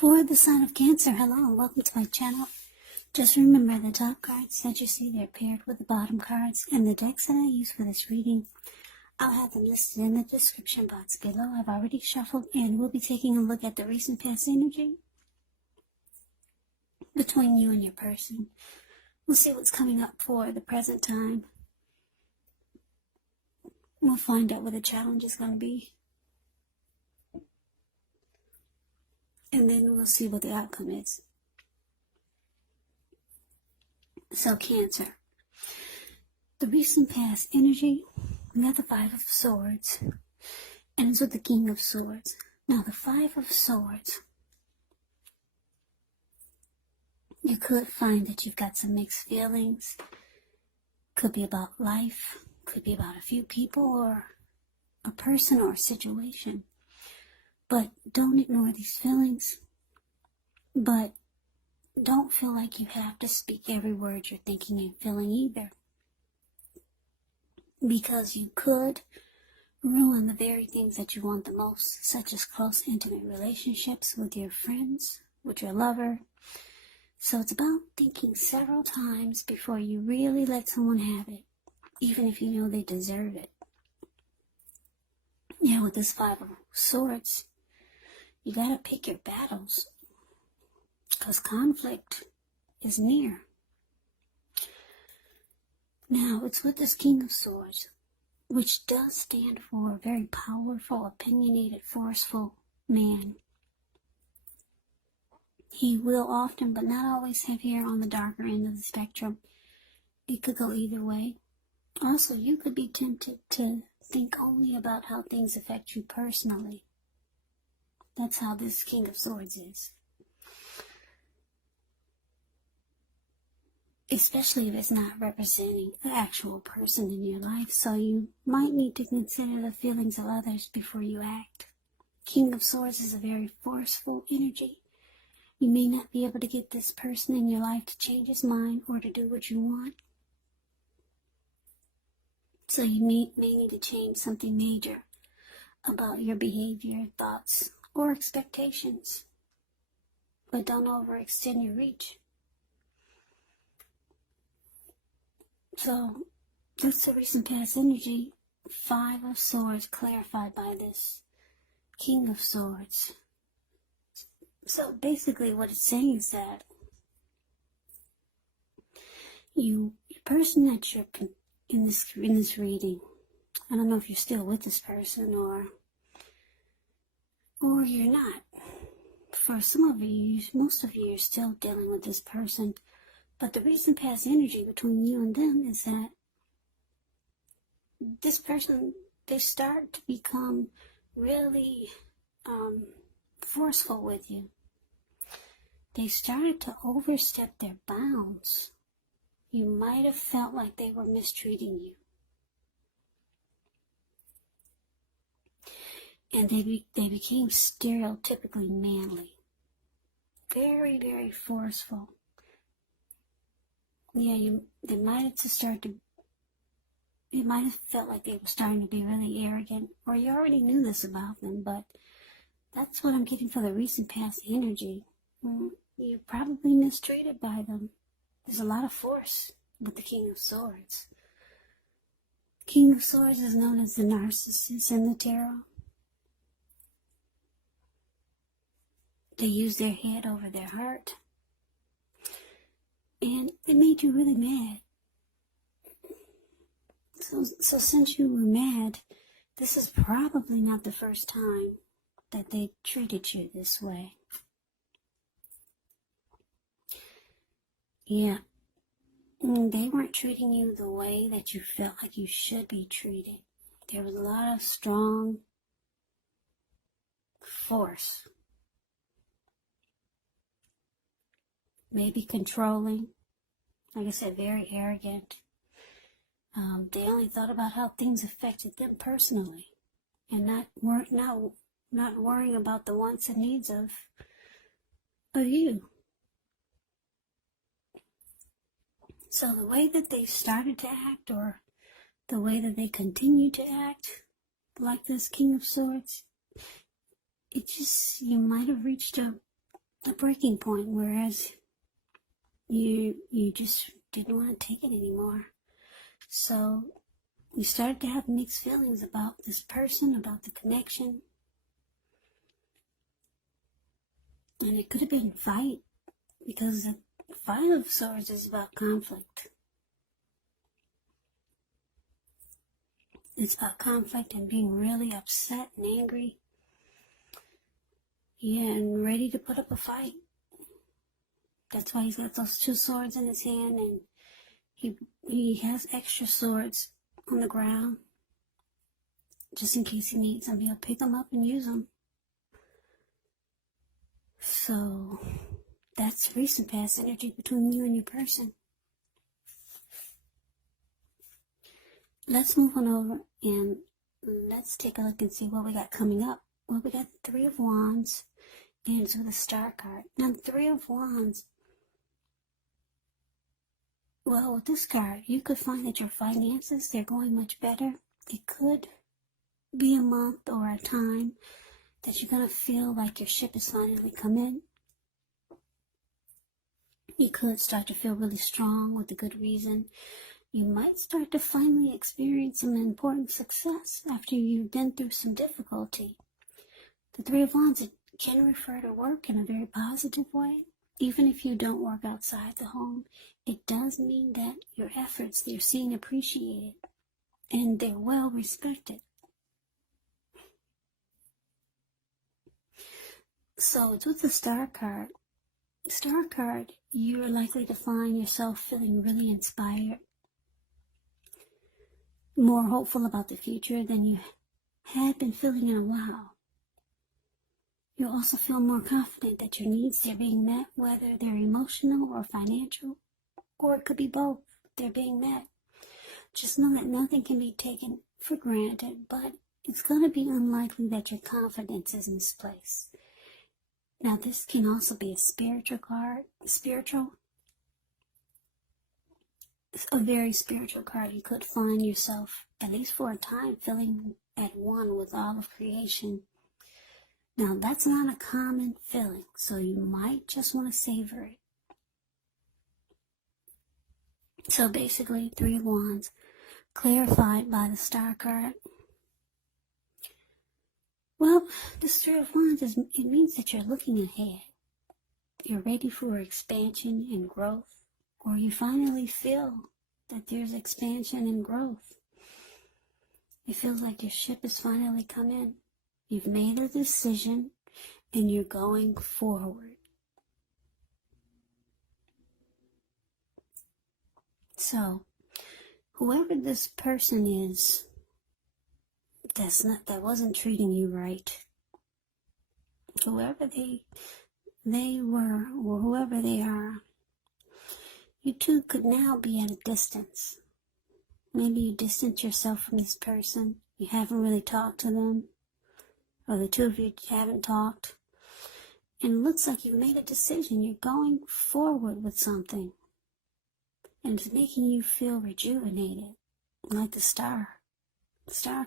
For the sign of Cancer, hello and welcome to my channel. Just remember the top cards that you see, they're paired with the bottom cards, and the decks that I use for this reading, I'll have them listed in the description box below. I've already shuffled and we'll be taking a look at the recent past energy between you and your person. We'll see what's coming up for the present time. We'll find out what the challenge is going to be. And then we'll see what the outcome is. So Cancer, the recent past energy, we got the Five of Swords, and it's with the King of Swords. Now the Five of Swords, you could find that you've got some mixed feelings. Could be about life, could be about a few people or a person or a situation. But don't ignore these feelings. But don't feel like you have to speak every word you're thinking and feeling either. Because you could ruin the very things that you want the most, such as close, intimate relationships with your friends, with your lover. So it's about thinking several times before you really let someone have it, even if you know they deserve it. Yeah, with this Five of Swords, you gotta pick your battles, because conflict is near. Now, it's with this King of Swords, which does stand for a very powerful, opinionated, forceful man. He will often, but not always, have hair on the darker end of the spectrum. It could go either way. Also, you could be tempted to think only about how things affect you personally. That's how this King of Swords is. Especially if it's not representing an actual person in your life. So you might need to consider the feelings of others before you act. King of Swords is a very forceful energy. You may not be able to get this person in your life to change his mind or to do what you want. So you may need to change something major about your behavior, thoughts, or expectations. But don't overextend your reach. So, that's the recent past energy. Five of Swords clarified by this King of Swords. So basically what it's saying is that your person that you're in this reading, I don't know if you're still with this person or you're not. For some of you, most of you are still dealing with this person. But the recent past energy between you and them is that this person, they start to become really forceful with you. They started to overstep their bounds. You might have felt like they were mistreating you. And they became stereotypically manly. Very, very forceful. Yeah, they might have it might have felt like they were starting to be really arrogant, or you already knew this about them, but that's what I'm getting for the recent past energy. You're probably mistreated by them. There's a lot of force with the King of Swords. King of Swords is known as the Narcissist in the tarot. They use their head over their heart. And it made you really mad. So since you were mad, this is probably not the first time that they treated you this way. Yeah. They weren't treating you the way that you felt like you should be treated. There was a lot of strong force. Maybe controlling. Like I said, very arrogant. They only thought about how things affected them personally, and not worrying about the wants and needs of you. So the way that they started to act, or the way that they continue to act, like this King of Swords, you might have reached a a breaking point, whereas you just didn't want to take it anymore. So you started to have mixed feelings about this person, about the connection. And it could have been fight, because the Five of Swords is about conflict. It's about conflict and being really upset and angry. Yeah, and ready to put up a fight. That's why he's got those two swords in his hand, and he has extra swords on the ground, just in case he needs them. He'll pick them up and use them. So that's recent past energy between you and your person. Let's move on over and let's take a look and see what we got coming up. Well, we got the Three of Wands, and it's with a Star card. Now, the Three of Wands, well, with this card, you could find that your finances, they're going much better. It could be a month or a time that you're going to feel like your ship has finally come in. You could start to feel really strong with a good reason. You might start to finally experience some important success after you've been through some difficulty. The Three of Wands, it can refer to work in a very positive way. Even if you don't work outside the home, it does mean that your efforts, they're seen appreciated and they're well respected. So it's with the Star card. Star card, you're likely to find yourself feeling really inspired, more hopeful about the future than you had been feeling in a while. You'll also feel more confident that your needs are being met, whether they're emotional or financial, or it could be both. They're being met. Just know that nothing can be taken for granted, but it's going to be unlikely that your confidence is misplaced. Now, this can also be a spiritual card. A very spiritual card. You could find yourself, at least for a time, feeling at one with all of creation. Now, that's not a common feeling, so you might just want to savor it. So basically, Three of Wands, clarified by the Star card. Well, this Three of Wands, it means that you're looking ahead. You're ready for expansion and growth, or you finally feel that there's expansion and growth. It feels like your ship has finally come in. You've made a decision, and you're going forward. So, whoever this person is, that wasn't treating you right, whoever they were, or whoever they are, you two could now be at a distance. Maybe you distance yourself from this person. You haven't really talked to them, or the two of you haven't talked. And it looks like you've made a decision. You're going forward with something. And it's making you feel rejuvenated. Like the Star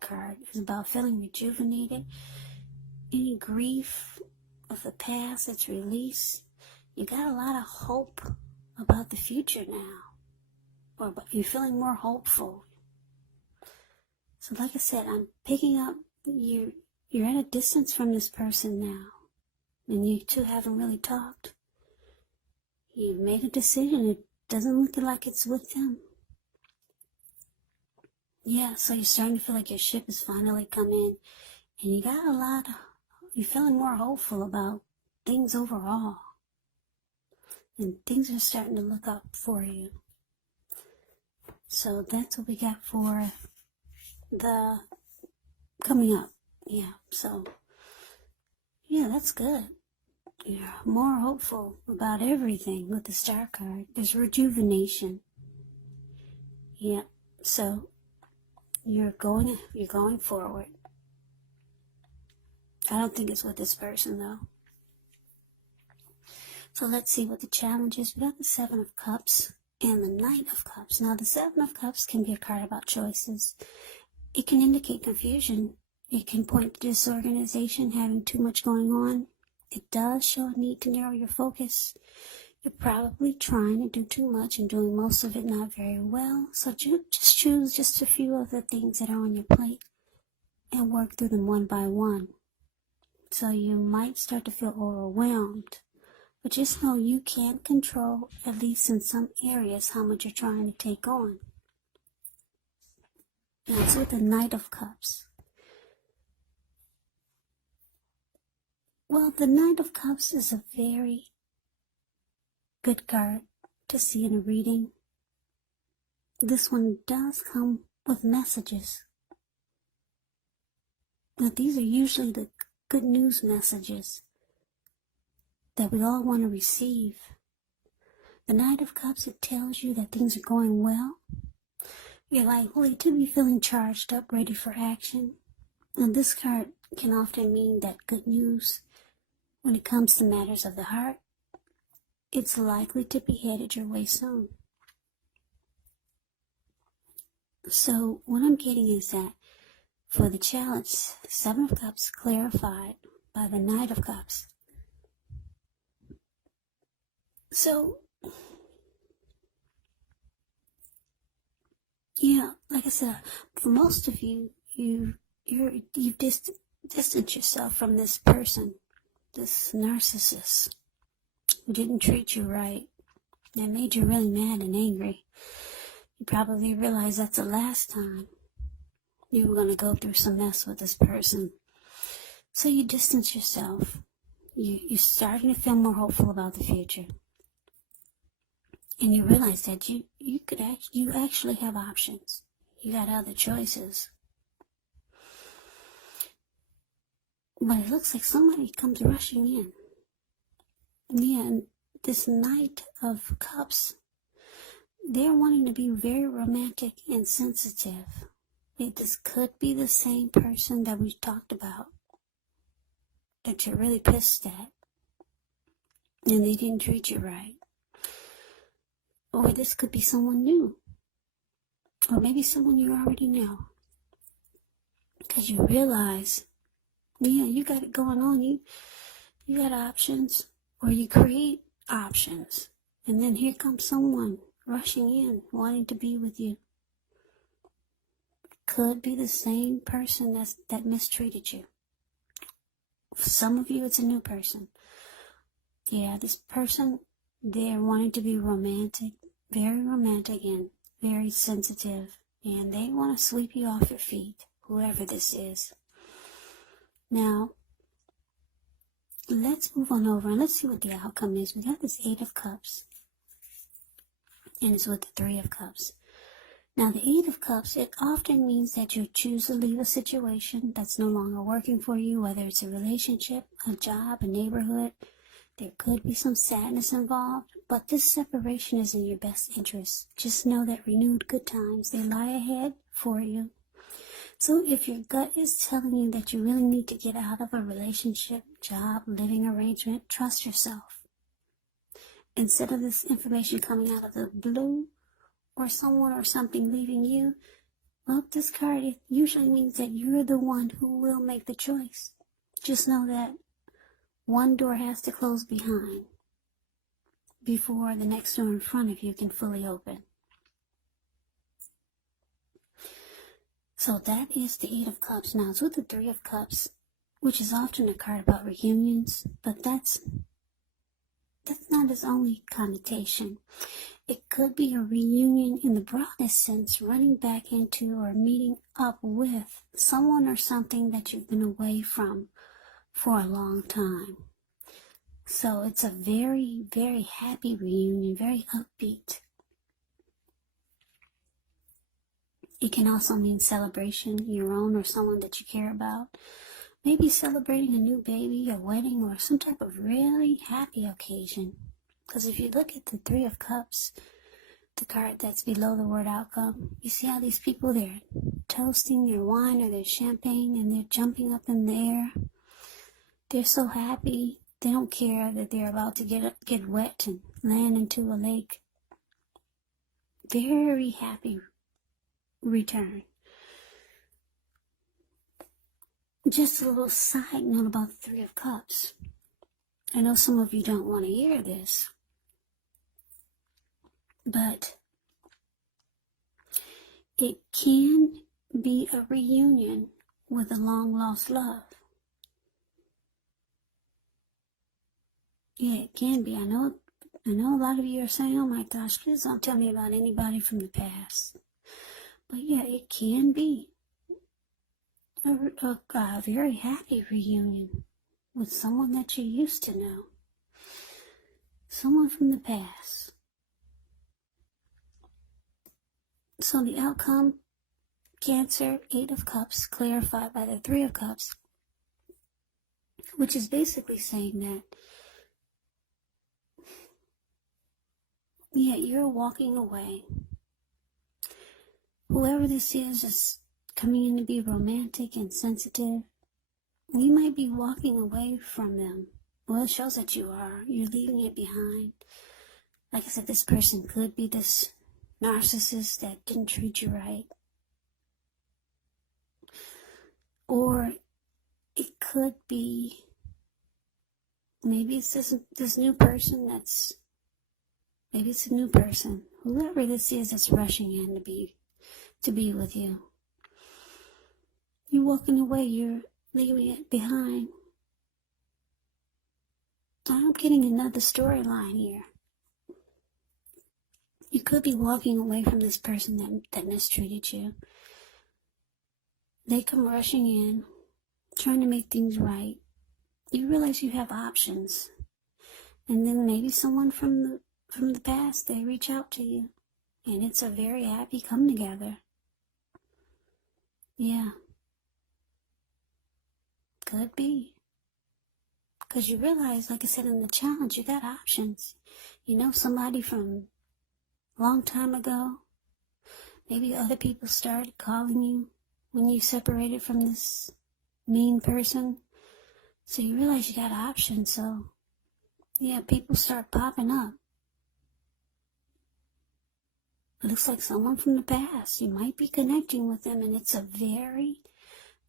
card is about feeling rejuvenated. Any grief of the past that's released. You got a lot of hope about the future now. Or you're feeling more hopeful. So like I said, I'm picking up, you're at a distance from this person now. And you two haven't really talked. You've made a decision. It doesn't look like it's with them. Yeah, so you're starting to feel like your ship has finally come in. And you got you're feeling more hopeful about things overall. And things are starting to look up for you. So that's what we got for the coming up. Yeah, so, yeah, that's good. You're more hopeful about everything with the Star card. There's rejuvenation. Yeah, so you're going forward. I don't think it's with this person, though. So let's see what the challenge is. We got the Seven of Cups and the Knight of Cups. Now, the Seven of Cups can be a card about choices. It can indicate confusion. It can point to disorganization, having too much going on. It does show a need to narrow your focus. You're probably trying to do too much and doing most of it not very well. So just choose just a few of the things that are on your plate and work through them one by one. So you might start to feel overwhelmed. But just know you can't control, at least in some areas, how much you're trying to take on. Now it's with the Knight of Cups. Well, the Knight of Cups is a very good card to see in a reading. This one does come with messages. Now these are usually the good news messages that we all want to receive. The Knight of Cups, it tells you that things are going well. You're likely to be feeling charged up, ready for action. And this card can often mean that good news, when it comes to matters of the heart, it's likely to be headed your way soon. So what I'm getting is that for the challenge, Seven of Cups clarified by the Knight of Cups. So, yeah, like I said, for most of you, you've distanced yourself from this person, this narcissist, who didn't treat you right, and made you really mad and angry. You probably realize that's the last time you were going to go through some mess with this person. So you distance yourself. You're starting to feel more hopeful about the future. And you realize that you actually have options. You got other choices. But it looks like somebody comes rushing in. Yeah, and this Knight of Cups, they're wanting to be very romantic and sensitive. This could be the same person that we talked about, that you're really pissed at, and they didn't treat you right. Or this could be someone new. Or maybe someone you already know. Because you realize, yeah, you got it going on. You got options. Or you create options. And then here comes someone rushing in, wanting to be with you. Could be the same person that mistreated you. For some of you, it's a new person. Yeah, this person, they're wanting to be romantic, and very sensitive, and they want to sweep you off your feet, whoever this is. Now, let's move on over and let's see what the outcome is. We got this Eight of Cups, and it's with the Three of Cups. Now, the Eight of Cups, it often means that you choose to leave a situation that's no longer working for you, whether it's a relationship, a job, a neighborhood. There could be some sadness involved, but this separation is in your best interest. Just know that renewed good times, they lie ahead for you. So if your gut is telling you that you really need to get out of a relationship, job, living arrangement, trust yourself. Instead of this information coming out of the blue, or someone or something leaving you, well, this card, it usually means that you're the one who will make the choice. Just know that one door has to close behind before the next door in front of you can fully open. So that is the Eight of Cups. Now it's with the Three of Cups, which is often a card about reunions, but that's not its only connotation. It could be a reunion in the broadest sense, running back into or meeting up with someone or something that you've been away from for a long time. So it's a very, very happy reunion, very upbeat. It can also mean celebration, your own or someone that you care about. Maybe celebrating a new baby, a wedding, or some type of really happy occasion. Because if you look at the Three of Cups, the card that's below the word outcome, you see how these people, they're toasting their wine or their champagne and they're jumping up in the air. They're so happy. They don't care that they're about to get wet and land into a lake. Very happy return. Just a little side note about the Three of Cups. I know some of you don't want to hear this, but it can be a reunion with a long-lost love. Yeah, it can be. I know a lot of you are saying, oh my gosh, please don't tell me about anybody from the past. But yeah, it can be a very happy reunion with someone that you used to know. Someone from the past. So the outcome, Cancer, 8 of Cups, clarified by the 3 of Cups, which is basically saying that, yeah, you're walking away. Whoever this is coming in to be romantic and sensitive. You might be walking away from them. Well, it shows that you are. You're leaving it behind. Like I said, this person could be this narcissist that didn't treat you right. Or it could be, maybe it's this new person maybe it's a new person. Whoever this is that's rushing in to be with you. You're walking away, you're leaving it behind. I'm getting another storyline here. You could be walking away from this person that mistreated you. They come rushing in, trying to make things right. You realize you have options. And then maybe someone from the past, they reach out to you. And it's a very happy come together. Yeah. Could be. Because you realize, like I said in the challenge, you got options. You know somebody from a long time ago. Maybe other people started calling you when you separated from this mean person. So you realize you got options. So, yeah, people start popping up. It looks like someone from the past. You might be connecting with them, and it's a very,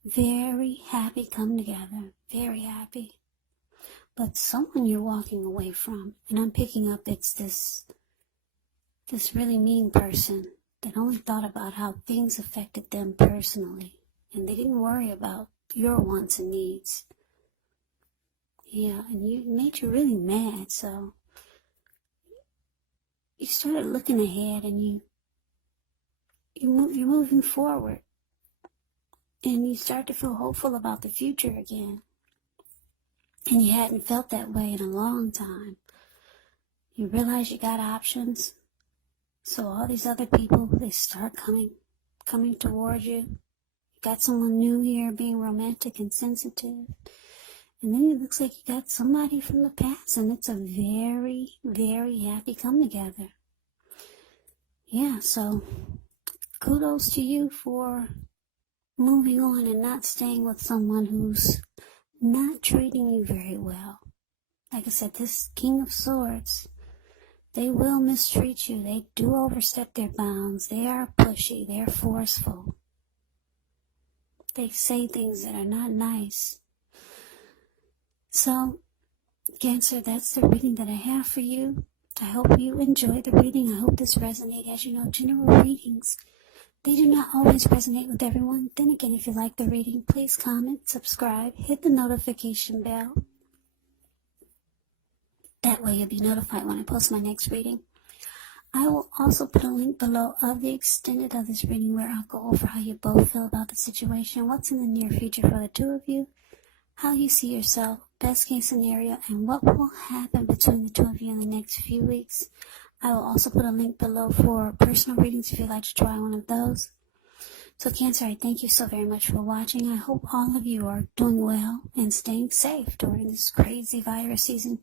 very happy come together. Very happy. But someone you're walking away from, and I'm picking up it's this really mean person that only thought about how things affected them personally, and they didn't worry about your wants and needs. Yeah, and it made you really mad, so you started looking ahead, and you're moving forward, and you start to feel hopeful about the future again. And you hadn't felt that way in a long time. You realize you got options. So all these other people, they start coming toward you. You got someone new here being romantic and sensitive. And then it looks like you got somebody from the past, and it's a very, very happy come together. Yeah, so kudos to you for moving on and not staying with someone who's not treating you very well. Like I said, this King of Swords, they will mistreat you. They do overstep their bounds. They are pushy. They're forceful. They say things that are not nice. So, Cancer, that's the reading that I have for you. I hope you enjoyed the reading. I hope this resonated. As you know, general readings, they do not always resonate with everyone. Then again, if you like the reading, please comment, subscribe, hit the notification bell. That way you'll be notified when I post my next reading. I will also put a link below of the extended of this reading where I'll go over how you both feel about the situation, what's in the near future for the two of you, how you see yourself, best case scenario, and what will happen between the two of you in the next few weeks. I will also put a link below for personal readings if you'd like to try one of those. So Cancer, I thank you so very much for watching. I hope all of you are doing well and staying safe during this crazy virus season.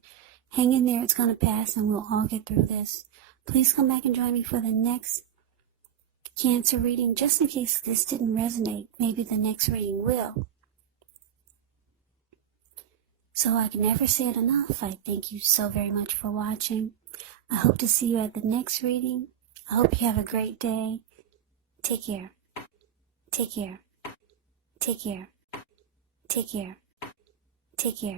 Hang in there, it's going to pass, and we'll all get through this. Please come back and join me for the next Cancer reading, just in case this didn't resonate. Maybe the next reading will. So I can never say it enough. I thank you so very much for watching. I hope to see you at the next reading. I hope you have a great day. Take care. Take care. Take care. Take care. Take care.